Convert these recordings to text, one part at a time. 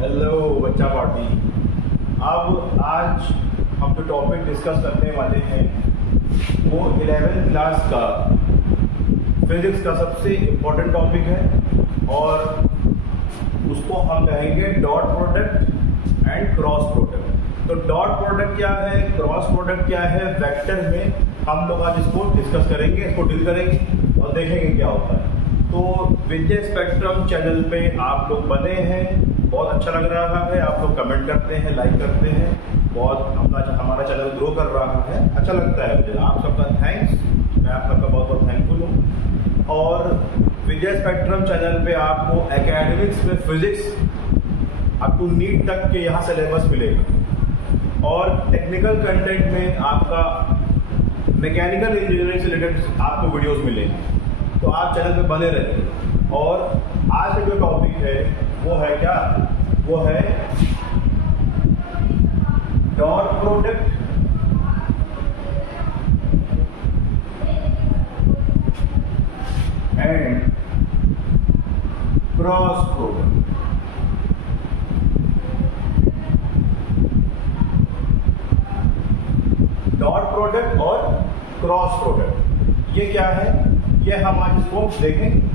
Hello बच्चा party. अब आज हम जो टॉपिक डिस्कस करने वाले हैं वो 11th क्लास का फिजिक्स का सबसे इम्पोर्टेंट टॉपिक है और उसको हम कहेंगे dot product and cross product. तो डॉट प्रोडक्ट क्या है, क्रॉस प्रोडक्ट क्या है, वेक्टर में हम लोग आज इसको डिस्कस करेंगे, इसको डील करेंगे और देखेंगे क्या होता है। तो विद्या स्पेक्ट्रम चैनल पे आप लोग बने हैं, बहुत अच्छा लग रहा है, आप लोग कमेंट करते हैं, लाइक करते हैं, बहुत हमारा चैनल ग्रो कर रहा है, अच्छा लगता है मुझे। आप सबका थैंक्स, मैं आप सबका बहुत बहुत थैंकफुल हूँ। और विद्या स्पेक्ट्रम चैनल पे आपको एकेडमिक्स में फिजिक्स अप टू नीट तक के यहाँ सिलेबस मिलेगा और टेक्निकल कंटेंट में आपका मैकेनिकल इंजीनियरिंग से रिलेटेड आपको वीडियोस मिलेंगे। तो आप चैनल पे बने रहिए। और आज का जो टॉपिक है वो है क्या, वो है dot product and cross product. Dot product और क्रॉस प्रोडक्ट ये क्या है, ये हम आज इसको देखेंगे।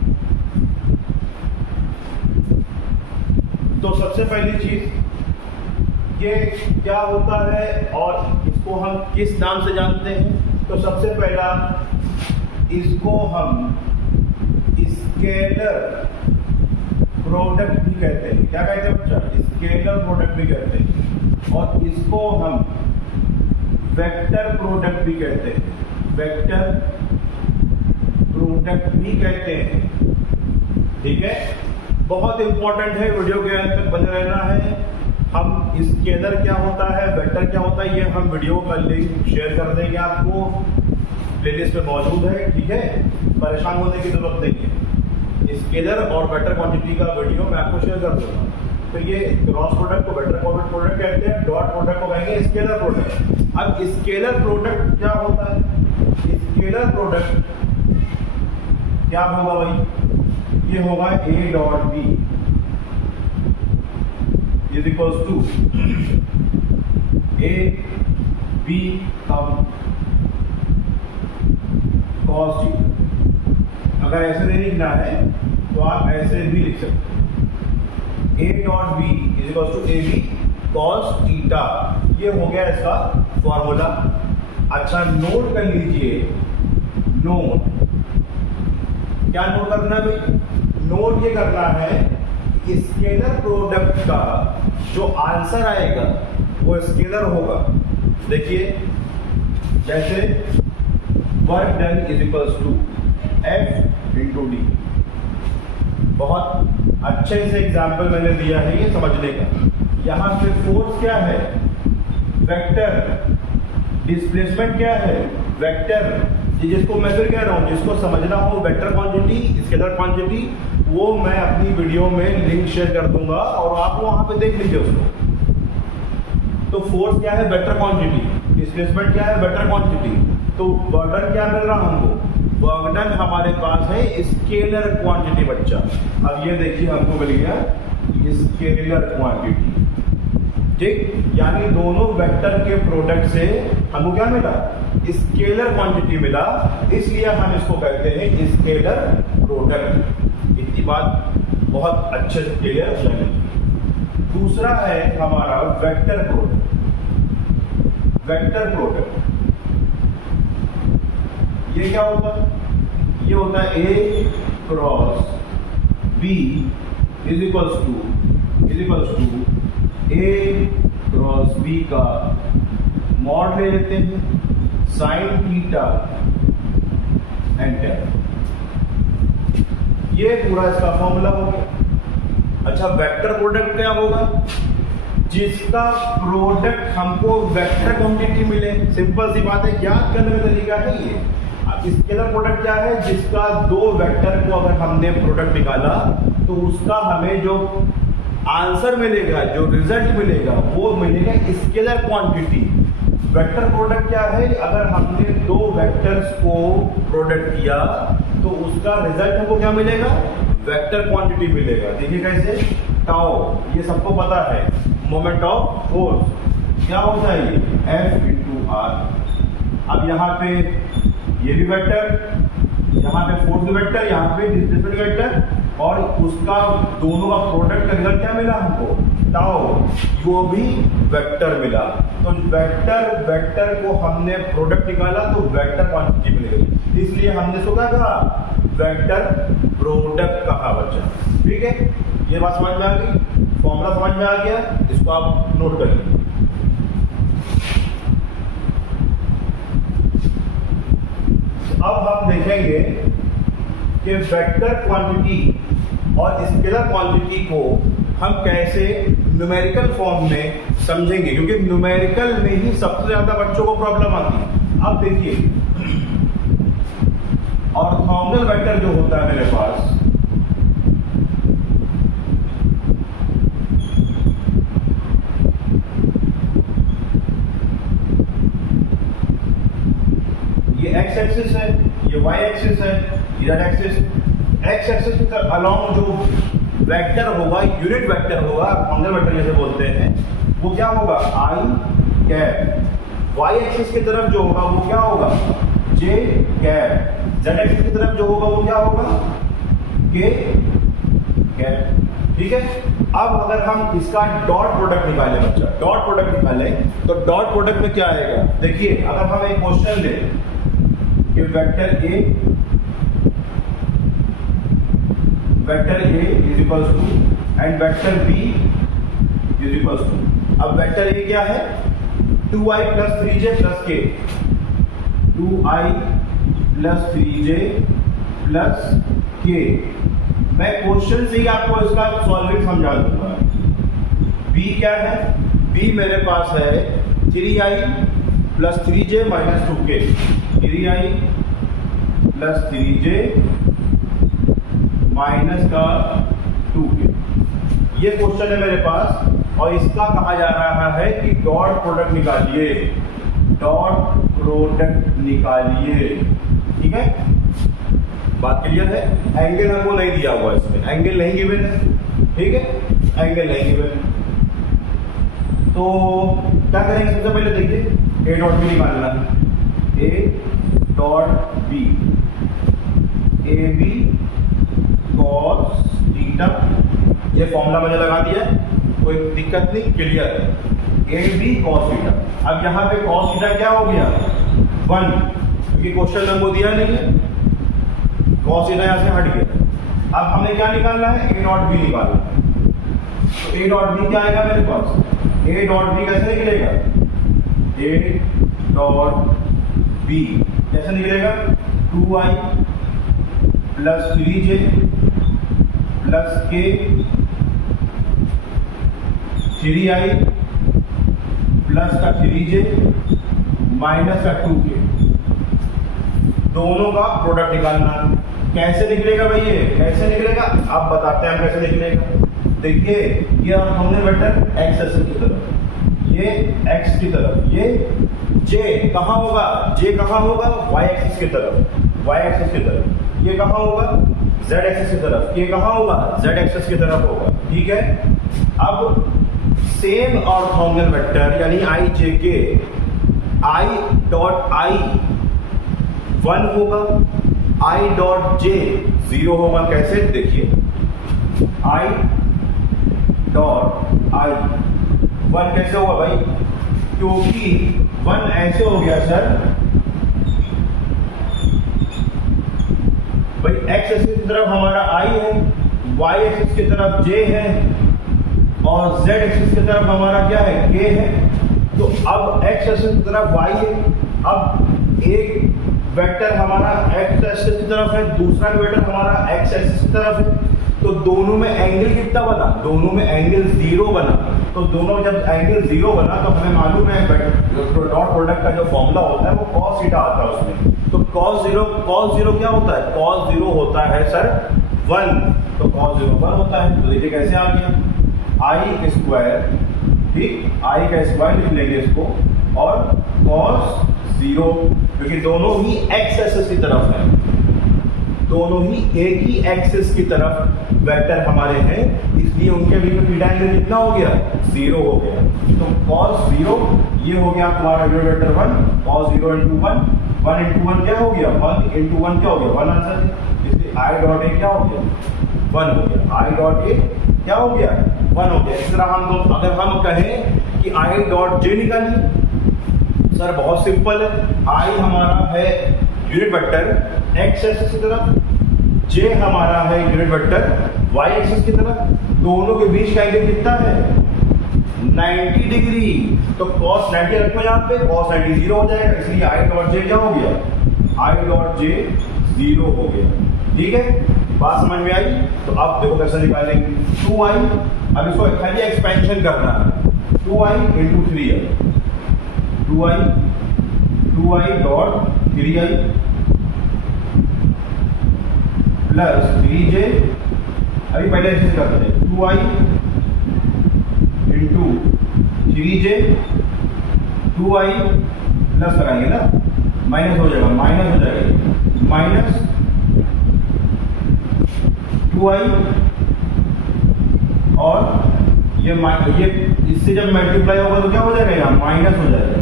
तो सबसे पहली चीज ये क्या होता है और इसको हम किस नाम से जानते हैं। तो सबसे पहला इसको हम स्केलर प्रोडक्ट भी कहते हैं। क्या कहते हैं बच्चा? स्केलर प्रोडक्ट भी कहते हैं। और इसको हम वेक्टर प्रोडक्ट भी कहते हैं, वेक्टर प्रोडक्ट भी कहते हैं। ठीक है, बहुत इंपॉर्टेंट है, वीडियो के अंत तक बने रहना है। हम स्केलर क्या होता है, वेक्टर क्या होता है, ये हम वीडियो का लिंक शेयर कर देंगे, आपको प्लेलिस्ट में मौजूद है। ठीक है, परेशान होने की जरूरत नहीं है। स्केलर और वेक्टर क्वांटिटी का वीडियो मैं आपको शेयर कर दूंगा। तो ये क्रॉस प्रोडक्ट को वेक्टर प्रोडक्ट कहते हैं, डॉट प्रोडक्ट को कहेंगे स्केलर प्रोडक्ट। अब स्केलर प्रोडक्ट क्या होता है? स्केलर प्रोडक्ट क्या होगा भाई? ये होगा A dot B is equals to A B cos theta. अगर ऐसे नहीं लिखना है तो आप ऐसे भी लिख सकते हैं, A dot B is equals to A B cos theta. ये हो गया इसका फॉर्मूला। अच्छा, नोट कर लीजिए, नोट क्या नोट करना है भाई? नोट ये करना है कि स्केलर प्रोडक्ट का जो आंसर आएगा वो स्केलर होगा। देखिए, जैसे work done is equals to F into D. बहुत अच्छे से एग्जाम्पल मैंने दिया है ये समझने का। यहां पे फोर्स क्या है? वेक्टर। डिस्प्लेसमेंट क्या है? वेक्टर। जिसको मैं फिर कह रहा हूं, जिसको समझना हो वेक्टर क्वांटिटी, स्केलर क्वांटिटी, वो मैं अपनी वीडियो में लिंक शेयर कर दूंगा और आप वहां पे देख लीजिए उसको। तो फोर्स क्या है? Vector quantity. डिस्प्लेसमेंट क्या है? Vector quantity. तो वर्क क्या मिल रहा हमको? वर्क डन हमारे पास है स्केलर क्वांटिटी बच्चा। अब ये देखिए हमको मिल गया स्केलर क्वांटिटी। ठीक, यानी दोनों वेक्टर के प्रोडक्ट से हमको क्या मिला? स्केलर क्वांटिटी मिला, इसलिए हम इसको कहते हैं स्केलर प्रोडक्ट। इतनी बात बहुत अच्छे से क्लियर हो जाएगी। दूसरा है हमारा वेक्टर प्रोडक्ट। वेक्टर प्रोडक्ट ये क्या होता है? ये होता है A cross B is equals to A cross B का मॉड ले लेते हैं साइन थीटा एंड टेन। ये पूरा इसका फॉर्मूला हो गया। अच्छा, वेक्टर प्रोडक्ट क्या होगा? जिसका प्रोडक्ट हमको वेक्टर क्वांटिटी मिले। सिंपल सी बात है, याद करने का तरीका है ये। अब स्केलर प्रोडक्ट क्या है? जिसका दो वेक्टर को अगर हमने प्रोडक्ट निकाला तो उसका हमें जो आंसर मिलेगा, जो रिजल्ट मिलेगा, वो मिलेगा स्केलर क्वांटिटी। वेक्टर प्रोडक्ट क्या है? अगर हमने दो वेक्टर्स को प्रोडक्ट किया तो उसका रिजल्ट हमको क्या मिलेगा? वेक्टर क्वांटिटी मिलेगा। देखिए कैसे, टाउ, ये सबको पता है, मोमेंट ऑफ फोर्स क्या होता है ये F इंटू आर। अब यहाँ पे ये भी वेक्टर, यहाँ पे फोर्स भी वेक्टर, यहाँ पे डिस्प्लेसमेंट वेक्टर, और उसका दोनों का प्रोडक्ट का रिजल्ट क्या मिला हमको, टाउ, वो भी वेक्टर मिला। तो वेक्टर वेक्टर को हमने प्रोडक्ट निकाला तो वेक्टर क्वांटिटी मिल गई, इसलिए हमने इसको क्या कहा, वेक्टर प्रोडक्ट कहा बच्चा। ठीक है, ये बात समझ में आ गई, फॉर्मूला समझ में आ गया, इसको आप नोट करिए। अब हम देखेंगे कि वेक्टर क्वांटिटी और स्केलर क्वांटिटी को हम कैसे न्यूमेरिकल फॉर्म में समझेंगे, क्योंकि न्यूमेरिकल में ही सबसे ज्यादा बच्चों को प्रॉब्लम आती है। अब देखिए, ऑर्थोगोनल वेक्टर जो होता है मेरे पास, ये एक्स एक्सिस है, ये वाई एक्सिस है, ये जेड एक्सिस। एक्स एक्सिस के अलोंग जो वेक्टर होगा, यूनिट वेक्टर होगा, ऑर्थोगोनल वेक्टर जैसे बोलते हैं, वो क्या होगा, आई कैप। वाई एक्सिस की तरफ जो होगा वो क्या होगा, जे कैप। जेड एक्सिस की तरफ जो होगा वो क्या होगा, के कैप। ठीक है, अब अगर हम इसका डॉट प्रोडक्ट निकालें बच्चा, डॉट प्रोडक्ट निकालें, तो डॉट प्रोडक्ट में क्या आएगा, देखिए अगर हम एक क्वेश्चन लें कि vector A is equals to and vector B is equals to. अब वेक्टर ए क्या है, 2i प्लस 3j प्लस के, 2i प्लस 3j प्लस के। मैं क्वेश्चन से ही आपको इसका सॉल्विंग समझा दूंगा। बी क्या है, बी मेरे पास है 3i plus 3j minus 2k, 3i plus 3j minus का 2k। ये क्वेश्चन है मेरे पास, और इसका कहा जा रहा है कि डॉट प्रोडक्ट निकालिए, डॉट प्रोडक्ट निकालिए। ठीक है, बात क्लियर है। एंगल हमको नहीं दिया हुआ, इसमें एंगल नहीं गिवन है। ठीक है, एंगल नहीं गिवन, तो क्या करेंगे, सबसे पहले देखिए ए डॉट बी निकालना है, A dot B, A B cos theta, ये फॉर्मूला मैंने लगा दिया, कोई दिक्कत नहीं, क्लियर है, ए बी कॉस थीटा। अब यहाँ पे कॉस थीटा क्या हो गया, 1, क्योंकि क्वेश्चन हमको दिया नहीं है, कॉस थीटा यहाँ से हट गया। अब हमें क्या निकालना है, ए डॉट बी निकालना है। तो ए डॉट बी क्या आएगा मेरे पास, ए डॉट बी कैसे निकलेगा, ए डॉट बी कैसे निकलेगा, 2i प्लस 3j प्लस के, 3i प्लस का 3j माइनस का 2k, दोनों का प्रोडक्ट निकालना। कैसे निकलेगा भाई, ये कैसे निकलेगा, आप बताते हैं हम कैसे निकलेगा। देखिए, ये हमने वेक्टर एक्स एक्सिस की तरफ, ये एक्स की तरफ, ये जे कहाँ होगा, जे कहाँ होगा, वाई एक्सिस की तरफ, वाई एक्सिस की तरफ। ये कहाँ होगा, जेड एक्सिस की तरफ, ये कहाँ होगा, जेड एक्सिस की तरफ होगा। ठीक है, अब सेम ऑर्थोगोनल वेक्टर यानी आई जे के, आई डॉट आई 1 होगा, आई डॉट जे 0 होगा। कैसे, देखिए आई डॉट आई 1 कैसे होगा भाई, क्योंकि 1 ऐसे हो गया सर भाई, एक्स एक्सिस की तरफ हमारा आई है, वाई एक्सिस की तरफ जे है, और जेड एक्सिस की तरफ हमारा क्या है, के है। तो अब एक्स एक्सिस की तरफ वाई है, अब एक वेक्टर हमारा एक्स एक्सिस की तरफ है, दूसरा वेक्टर हमारा एक्स एक्सिस की तरफ है। तो दोनों में एंगल कितना बना, दोनों में एंगल 0 बना। तो दोनों में जब एंगल 0 बना तो हमें मालूम है डॉट प्रोडक्ट का जो फॉर्मूला होता है वो cos थीटा आता है उसमें। तो cos 0 क्या होता है, cos 0 होता है सर 1, तो cos 0 1 होता है। तो देखिए कैसे आ गया, आई स्क्वायर, ठीक, आई का स्क्वायर लिख लेंगे इसको, और cos 0, क्योंकि दोनों ही एक्स एक्सिस की तरफ है, दोनों ही एक ही एक्सिस की तरफ वेक्टर हमारे हैं, इसलिए उनके बीच में थीटा एंगल कितना हो गया, 0 हो गया। तो cos 0 ये हो गया तुम्हारा unit vector 1, cos 0 into 1, 1 into 1 क्या हो गया, 1 into 1 क्या हो गया, 1 आंसर है। इसलिए I डॉट ए क्या हो गया, 1 हो गया। I डॉट ए क्या हो गया, 1 हो गया। इस तरह हम अगर हम कहें कि I डॉट जे निकालिए, सर बहुत सिंपल है। I हमारा है यूनिट वेक्टर x एक्सिस की तरफ, j हमारा है यूनिट वेक्टर y एक्सिस की तरफ, दोनों के बीच का एंगल कितना है, 90 डिग्री। तो cos 90 रखो यहाँ पे, cos 90 0 हो जाएगा, इसलिए I डॉट जे क्या हो गया, I डॉट जे 0 हो गया। ठीक है, बात समझ में आई। तो अब देखो कैसे निकालेंगे, 2i, अब इसको खाली एक्सपेंशन करना है, 2i into 3i, 2i dot 3i plus 3j, अभी पहले ऐसे करते हैं, 2i into 3j, 2i plus कराएंगे ना, माइनस हो जाएगा, माइनस 2i और ये इससे जब मल्टीप्लाई होगा तो क्या हो जाएगा, यहाँ माइनस हो जाएगा।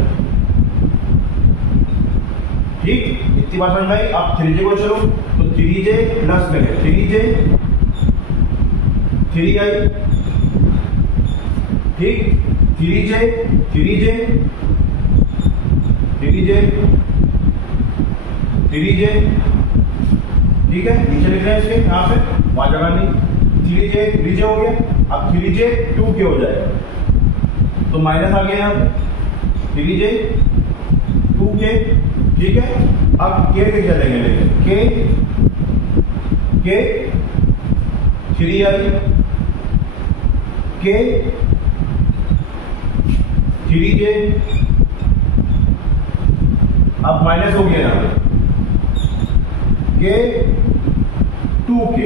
ठीक, इतनी बात समझ में आई। अब 3j को चलो, तो 3j प्लस में 3j 3i, ठीक, 3j 3j 3j 3j, ठीक है, नीचे लिख रहे हैं इसके, यहाँ पे वहां जगह नहीं, 3j हो गया। अब 3j 2k हो जाएगा, तो माइनस आ गया यहाँ पे, 3j 2k, ठीक है। अब k के चलेंगे लेके, k 3i, k 3j, अब माइनस हो गया यहाँ पे, k 2k,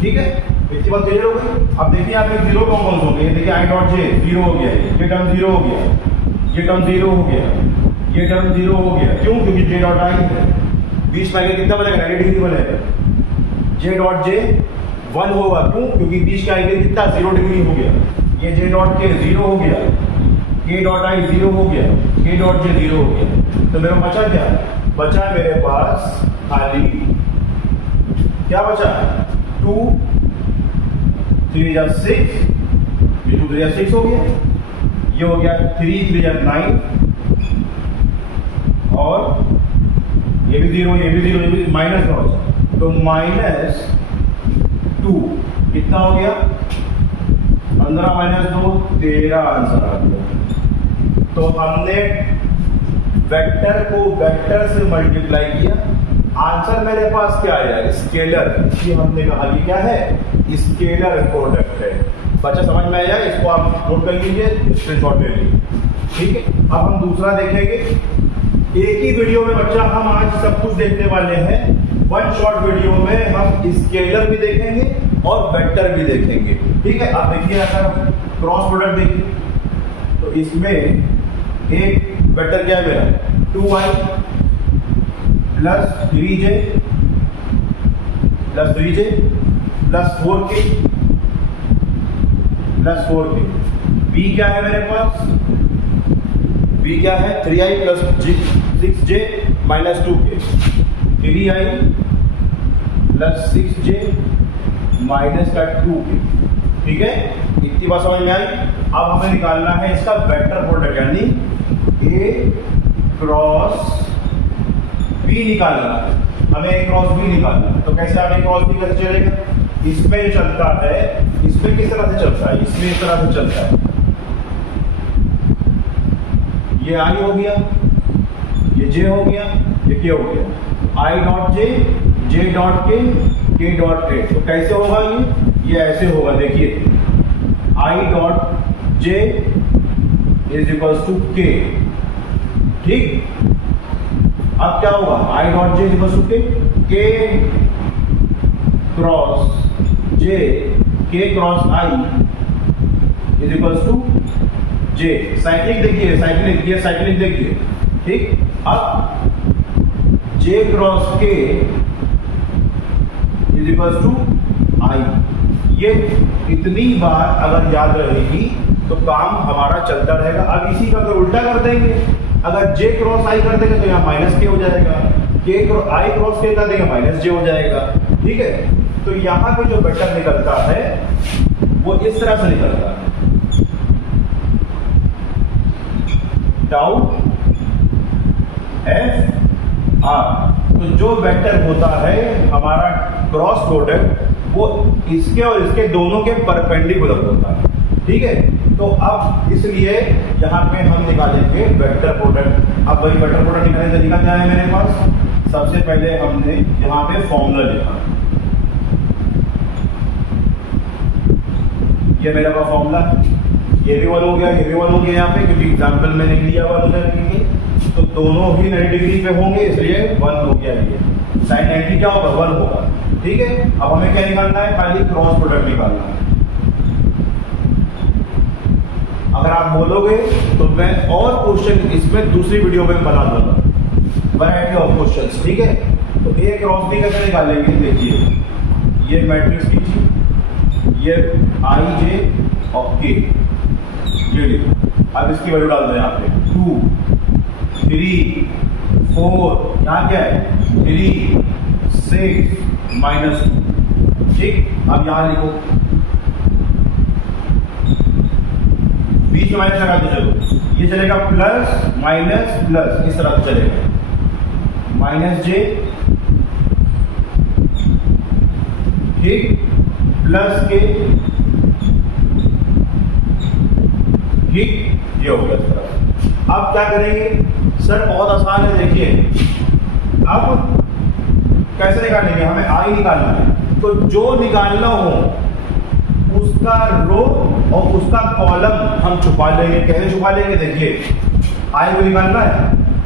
ठीक है, इतनी बात क्लियर हो गई। अब देखिए आप एक जीरो कॉम्पोज हो गए, देखिए I डॉट जे 0 हो गया, ये टर्म 0 हो गया, ये टर्म 0 हो गया, ये टर्म 0 हो गया। क्यों, क्योंकि j डॉट i है, बीच में कितना बनेगा, 90 डिग्री बनेगा। j डॉट j 1 होगा, क्यों, क्योंकि बीच का एंगल कितना 0 डिग्री हो गया। ये j डॉट k 0 हो गया, k डॉट i 0 हो गया, k डॉट j 0 हो गया। तो मेरा बचा क्या, बचा मेरे पास खाली क्या बचा, 2 3 6, ये 2 3 6 हो गया, ये हो गया 3 3 9, और ये भी 0, ये भी 0, ये भी माइनस में हो जाए, तो -2 कितना हो गया, 15 - 2 13 आंसर आ गया। तो हमने वेक्टर को वेक्टर से मल्टीप्लाई किया, आंसर मेरे पास क्या आया, स्केलर। ये हमने कहा कि क्या है, स्केलर प्रोडक्ट है। बच्चा समझ में आया, इसको आप नोट कर लीजिए, स्क्रीनशॉट ले लीजिए, ठीक है। अब हम दूसरा देखेंगे, एक ही वीडियो में बच्चा हम आज सब कुछ देखने वाले हैं। वन शॉट वीडियो में हम स्केलर भी देखेंगे और वेक्टर भी देखेंगे, ठीक है। अब देखिए अगर क्रॉस प्रोडक्ट देखिए, तो इसमें एक वेक्टर क्या है मेरा, 2i plus 3j plus 4k plus 4k। b क्या है मेरे पास, b क्या है, 3i plus 6j minus 2k, 3i plus 6j minus का 2k, ठीक है। इतनी बात समझ में आई। अब हमें निकालना है इसका वेक्टर प्रोडक्ट, यानी a क्रॉस b निकालना है, हमें a क्रॉस b निकालना है। तो कैसे हमें क्रॉस b कैसे चलेगा, इसमें चलता है, इसमें किस तरह से चलता है, इसमें इस तरह से चलता है, ये i हो गया, ये j हो गया, ये k हो गया, i dot j, j dot k, k dot k। तो कैसे होगा ये ऐसे होगा, देखिए i dot j is equals to k, ठीक। अब क्या होगा, i dot j is equals to k cross j, k cross i is equals to j। Cyclic देखिए, साइक्लिक देखिए, ठीक। अब j cross k is equals to I. ये इतनी बार अगर याद रहेगी तो काम हमारा चलता रहेगा। अब इसी का अगर उल्टा कर देंगे, अगर जे क्रॉस आई कर देंगे तो यहाँ माइनस के हो जाएगा, आई क्रॉस के कर देंगे माइनस जे हो जाएगा। ठीक है, तो यहाँ पे जो वेक्टर निकलता है वो इस तरह से निकलता है, टाउ एफ आर। तो जो वेक्टर होता है हमारा क्रॉस प्रोडक्ट वो इसके और इसके दोनों के परपेंडिकुलर होता है। ठीक है, तो अब इसलिए यहाँ पे हम निकालेंगे वेक्टर प्रोडक्ट। अब वही वेक्टर प्रोडक्ट निकालने का तरीका क्या है मेरे पास? सबसे पहले हमने यहाँ पे फॉर्मूला लिखा, ये मेरा का फॉर्मूला, ये भी 1 हो गया, ये भी 1 हो गया यहाँ पे, क्योंकि एग्जाम्पल मैंने लिया 1 उधर तो दोनों ही 90 डिग्री पे होंगे, इसलिए 1 हो गया। ये साइन 90 क्या होगा? 1 होगा। ठीक है, अब हमें क्या निकालना है? खाली क्रॉस प्रोडक्ट निकालना है। अगर आप बोलोगे तो मैं और क्वेश्चन इसमें दूसरी वीडियो में बना दूंगा, वैरायटी ऑफ क्वेश्चंस। ठीक है, तो ए क्रॉस बी कैसे निकालेंगे? देखिए, ये मैट्रिक्स कीजिए, ये आई जे और के, ये अब इसकी वैल्यू डाल दो यहाँ पे 2 3 4, यहाँ क्या है 3 6 -2। ठीक, अब यहाँ लिखो, बीच में माइनस लगा दो, चलो ये चलेगा प्लस माइनस प्लस, इस तरह से चलेगा माइनस जे, ठीक, प्लस के, ठीक, ये हो गया इस तरह से। अब क्या करेंगे सर? बहुत आसान है, देखिए अब कैसे निकालेंगे? हमें आई निकालना है, तो जो निकालना हो उसका रो और उसका कॉलम हम छुपा लेंगे। कैसे छुपा लेंगे? देखिए, आई को निकालना है,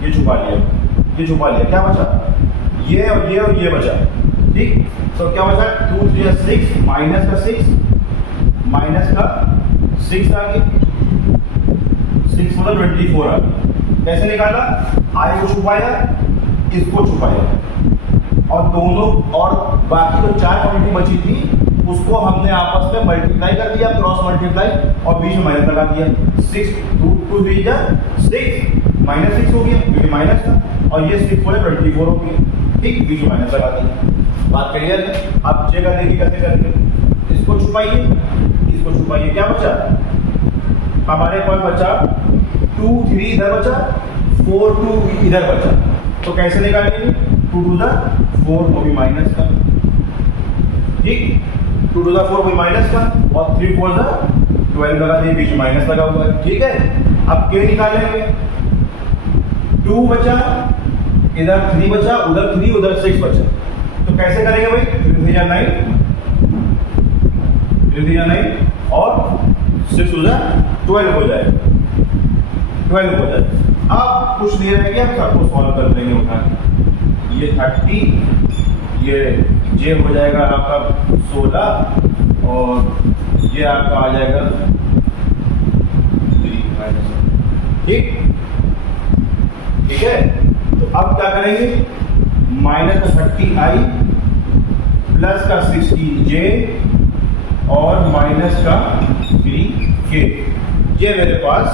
ये छुपा लिया, ये छुपा लिया, क्या बचा? ये और ये और ये बचा। ठीक, तो क्या बचा? 2 3 6 माइनस का 6 माइनस का 6 आ गया, 6 मतलब 24 आ गया। कैसे निकाला? आई को छुपाया, इसको छुपाया, और दोनों और बाकी जो 4 क्वांटिटी बची थी उसको हमने आपस में मल्टीप्लाई कर दिया, क्रॉस मल्टीप्लाई, और बीच में माइनस लगा दिया। 6 2 3 जा 6 माइनस 6 हो गया क्योंकि माइनस था, और ये 6 4 24 हो गया। ठीक, बीच में माइनस लगा दिया। बात क्लियर है? अब जे का देखिए कैसे करेंगे, इसको छुपाइए, इसको छुपाइए, क्या बचा हमारे पास? बचा 2 3 इधर बचा, 4 2 इधर बचा। तो कैसे निकालेंगे? 2 2 4 को भी माइनस का, ठीक, 2 2 4 को भी माइनस का, और 3 4 12 लगा दिए, बीच में माइनस लगा हुआ है। ठीक है, अब के निकालेंगे, 2 बचा, इधर 3 बचा, उधर 3 उधर 6 बचा। तो कैसे करेंगे भाई? 3 3 जा 9, 3 3 जा 9, और 6 उधर 12 हो जाए, 12 हो जाए। अब कुछ नहीं रह गया, सबको सॉल्व कर देंगे उठा के। ये 30, ये जे हो जाएगा आपका 16, और ये आपका आ जाएगा 3 ठीक, ठीक है। तो अब क्या करेंगे? माइनस का 30 आई प्लस का 16 जे और माइनस का 3 के, ये मेरे पास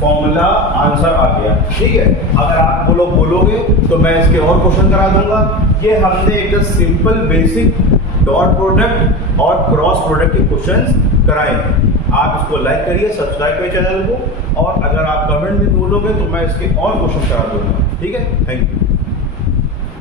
फॉर्मूला आंसर आ गया। ठीक है, अगर आप बोलोगे तो मैं इसके और क्वेश्चन करा दूंगा। ये हमने एक सिंपल बेसिक डॉट प्रोडक्ट और क्रॉस प्रोडक्ट के क्वेश्चंस कराए हैं। आप इसको लाइक करिए, सब्सक्राइब करिए चैनल को, और अगर आप कमेंट में बोलोगे तो मैं इसके और क्वेश्चन करा दूंगा। ठीक है, थैंक यू।